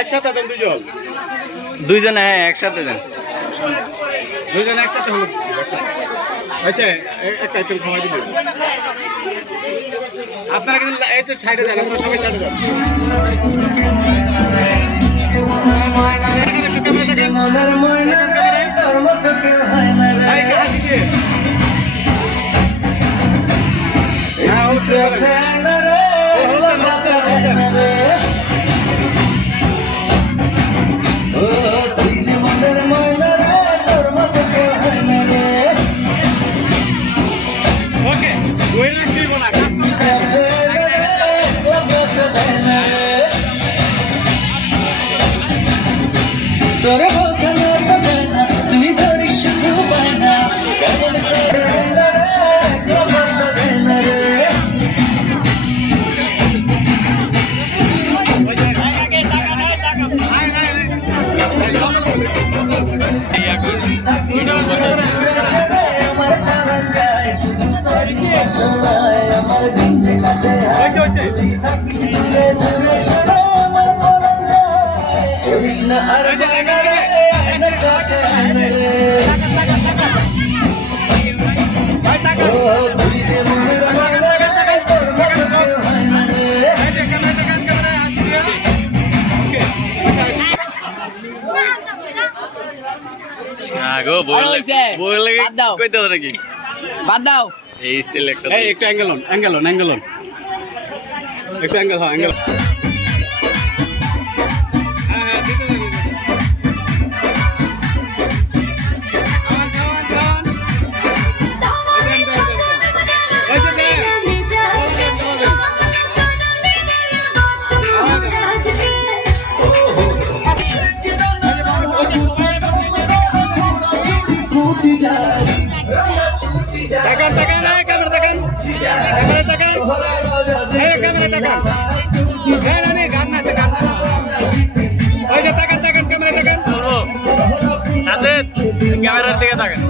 একসাথে দেন দুইজন, হ্যাঁ একসাথে দেন, দুইজন একসাথে হলো। আচ্ছা একটা আইটেম খাওয়াই দিন আপনারা, কিন্তু একটু সাইডে যান, আপনারা সবাই সাইডে যান। বাদ দাও এই স্টাইল একটা, একটু অ্যাঙ্গেল অন, একটু অ্যাঙ্গেল, হ্যাঁ অ্যাঙ্গেল। ক্যামেরার দিকে তাকান।